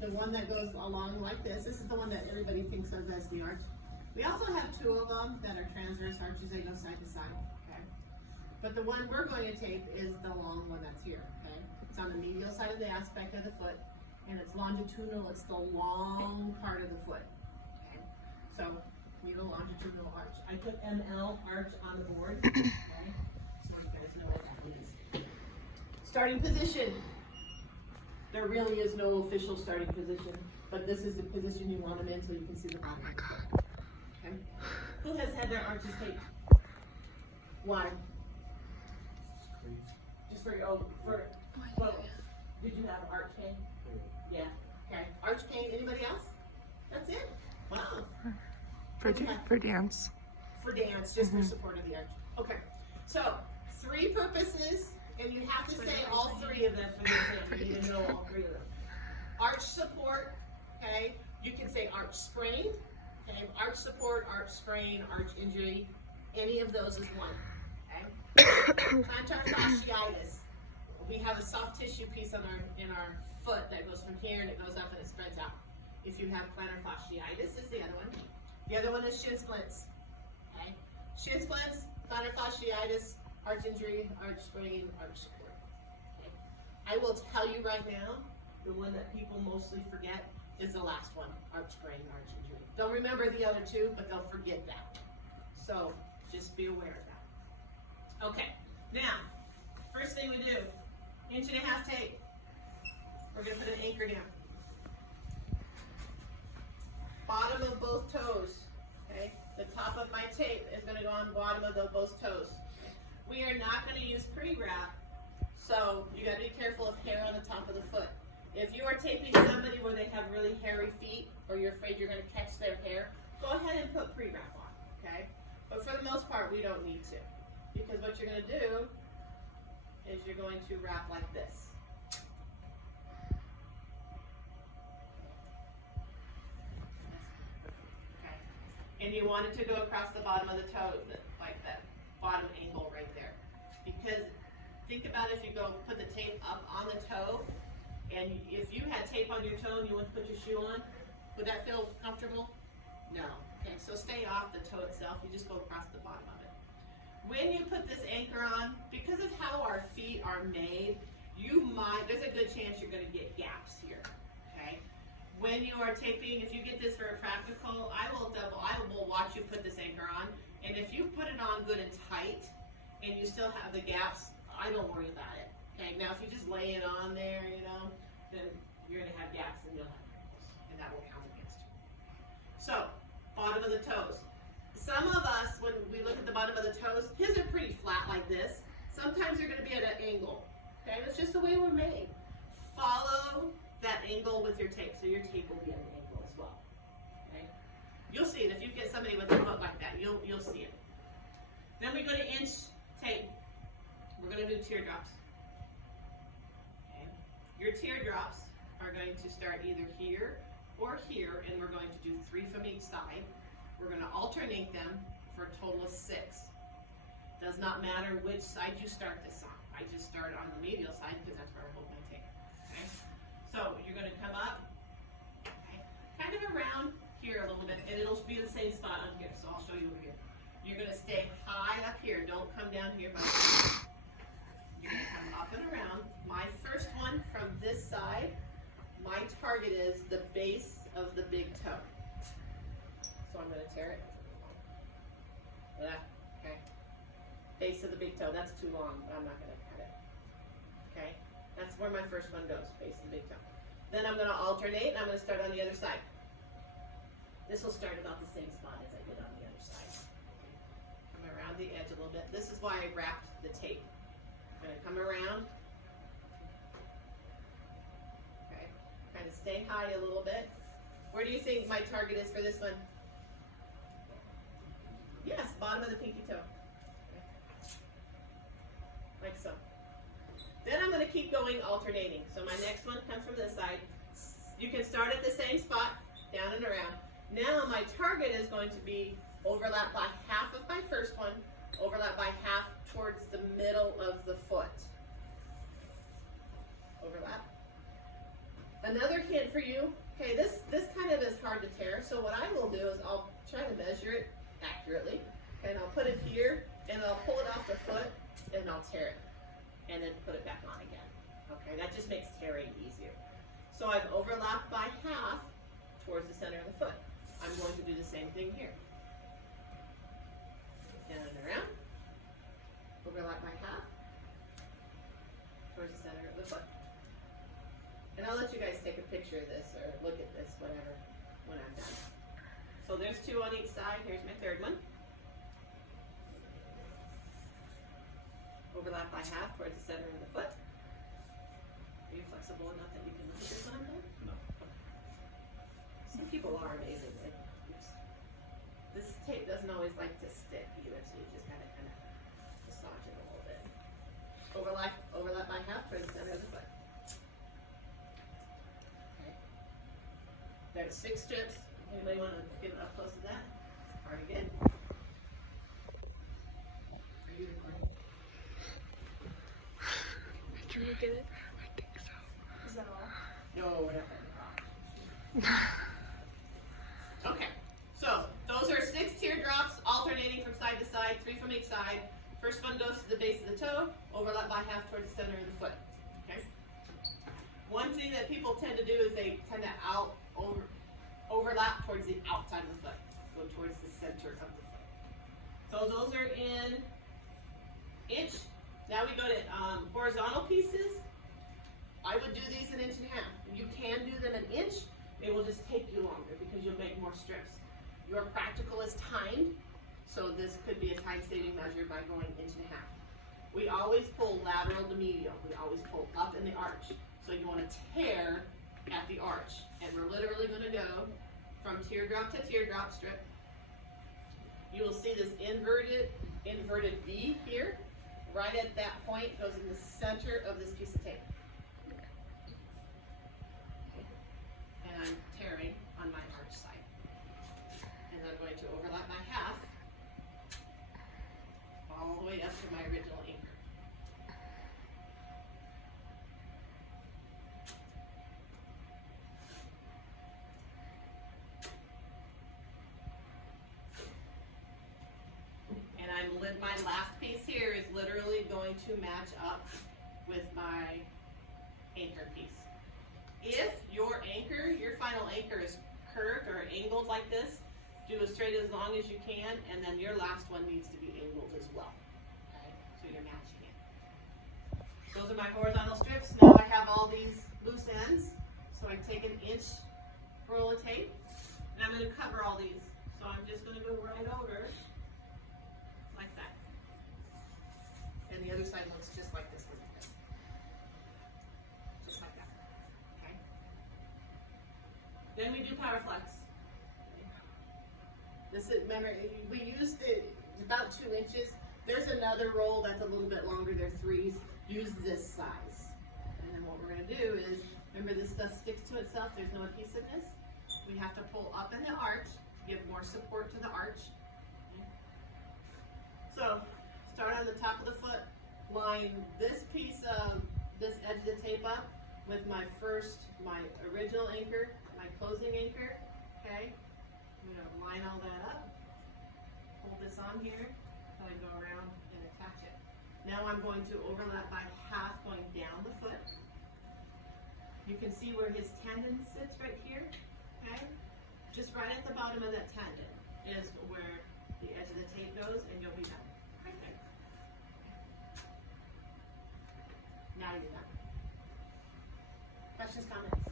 the one that goes along like this. This is the one that everybody thinks of as the arch. We also have two of them that are transverse arches. They go side to side, okay? But the one we're going to tape is the long one that's here, okay? It's on the medial side of the aspect of the foot, and it's longitudinal. It's the long part of the foot, okay? So, medial longitudinal arch. I put ML arch on the board, okay? So you guys know what that means. Starting position. There really is no official starting position, but this is the position you want them in so you can see the bottom. Oh my God. Okay. Who has had their arches taped? Why? Just for your well, did you have arch pain? Yeah. Okay. Arch pain. Anybody else? That's it. Wow. For dance. For dance, just for support of the arch. Okay. So 3 purposes. And you have to say all 3 of them for the exam. You need to know all 3 of them. Arch support, okay? You can say arch sprain, okay? Arch support, arch sprain, arch injury. Any of those is one, okay? Plantar fasciitis. We have a soft tissue piece on in our foot that goes from here and it goes up and it spreads out. If you have plantar fasciitis is the other one. The other one is shin splints, okay? Shin splints, plantar fasciitis, arch injury, arch sprain, arch support. Okay. I will tell you right now, the one that people mostly forget is the last one, arch sprain, arch injury. They'll remember the other 2, but they'll forget that. So just be aware of that. Okay, now, first thing we do, 1.5" tape. We're gonna put an anchor down. Bottom of both toes, okay? The top of my tape is gonna go on the bottom of both toes. We are not going to use pre-wrap, so you got to be careful of hair on the top of the foot. If you are taping somebody where they have really hairy feet, or you're afraid you're going to catch their hair, go ahead and put pre-wrap on, okay? But for the most part, we don't need to, because what you're going to do is you're going to wrap like this. Okay. And you want it to go across the bottom of the toe, like that bottom angle right there. Because think about if you go put the tape up on the toe, and if you had tape on your toe and you want to put your shoe on, would that feel comfortable? No. Okay, so stay off the toe itself, you just go across the bottom of it. When you put this anchor on, because of how our feet are made, there's a good chance you're going to get gaps here, okay? When you are taping, if you get this for a practical, I will watch you put this anchor on. And if you put it on good and tight, and you still have the gaps, I don't worry about it. Okay, now if you just lay it on there, then you're gonna have gaps and you'll have wrinkles, and that will count against you. So, bottom of the toes. Some of us, when we look at the bottom of the toes, his are pretty flat like this. Sometimes they're gonna be at an angle. Okay, that's just the way we're made. Follow that angle with your tape, so your tape will be at an angle as well. You'll see it if you get somebody with a foot like that. You'll see it. Then we go to inch tape. We're going to do teardrops. Okay. Your teardrops are going to start either here or here, and we're going to do 3 from each side. We're going to alternate them for a total of 6. Does not matter which side you start this on. I just start on the medial side because that's where I hold my tape. Okay. So you're going to come up, okay, kind of around here a little bit, and it'll be the same spot on here, so I'll show you over here. You're going to stay high up here. Don't come down here by You're going to come up and around. My first one from this side, my target is the base of the big toe. So I'm going to tear it. Okay. Base of the big toe. That's too long, but I'm not going to cut it. Okay. That's where my first one goes, base of the big toe. Then I'm going to alternate, and I'm going to start on the other side. This will start about the same spot as I did on the other side. Come around the edge a little bit. This is why I wrapped the tape. I'm going to come around. Okay. Kind of stay high a little bit. Where do you think my target is for this one? Yes, bottom of the pinky toe. Okay. Like so. Then I'm going to keep going alternating. So my next one comes from this side. You can start at the same spot, down and around. Now my target is going to be overlap by half of my first one, overlap by half towards the middle of the foot. Overlap. Another hint for you, okay, this kind of is hard to tear, so what I will do is I'll try to measure it accurately, and I'll put it here, and I'll pull it off the foot, and I'll tear it, and then put it back on again. Okay, that just makes tearing easier. So I've overlapped by half towards the center of the foot. I'm going to do the same thing here. Down and around, overlap by half towards the center of the foot. And I'll let you guys take a picture of this or look at this, whatever, when I'm done. So there's 2 on each side. Here's my third one. Overlap by half towards the center of the foot. Are you flexible enough that you can look at this when I'm done? No. Some people are amazing. Oops. This tape doesn't always like to stick either, so you just gotta kind of massage it a little bit. Overlap by half towards the center of the foot. Okay. There's 6 strips. Anybody want to get up close to that? Very good. Are you recording? Can you get it? I think so. Is that all? No, we're not gonna. Okay, so those are 6 teardrops alternating from side to side, 3 from each side. First one goes to the base of the toe, overlap by half towards the center of the foot. Okay. One thing that people tend to do is they tend to overlap towards the outside of the foot, go towards the center of the foot. So those are in inch. Now we go to horizontal pieces. I would do these 1.5 inches. You can do them 1 inch. It will just take you longer because you'll make more strips. Your practical is timed, so this could be a time-saving measure by going 1.5 inches. We always pull lateral to medial. We always pull up in the arch. So you want to tear at the arch. And we're literally going to go from teardrop to teardrop strip. You will see this inverted V here. Right at that point goes in the center of this piece of tape. And I'm tearing on my arch side. And I'm going to overlap my half all the way up to my original anchor. My last piece here is literally going to match up with my anchor piece. If your anchor, your final anchor is curved or angled like this, do as straight as long as you can, and then your last one needs to be angled as well. Okay, so you're matching it. Those are my horizontal strips. Now I have all these loose ends, so I take 1 inch roll of tape, and I'm going to cover all these. So I'm just going to go right over. Like that. And the other side looks just like this one. Just like that. Okay. Then we do power flex. This is, remember, we used it about 2 inches. There's another roll that's a little bit longer. They're 3s. Use this size. And then what we're going to do is, remember this stuff sticks to itself. There's no adhesiveness. We have to pull up in the arch, give more support to the arch. So, start on the top of the foot, line this piece of this edge of the tape up with my original anchor, my closing anchor, okay? I'm gonna line all that up, hold this on here, so I go around and attach it. Now I'm going to overlap by half going down the foot. You can see where his tendon sits right here, okay? Just right at the bottom of that tendon is where the edge of the tape goes, and you'll be done. Right there. Now you're done. Questions, comments?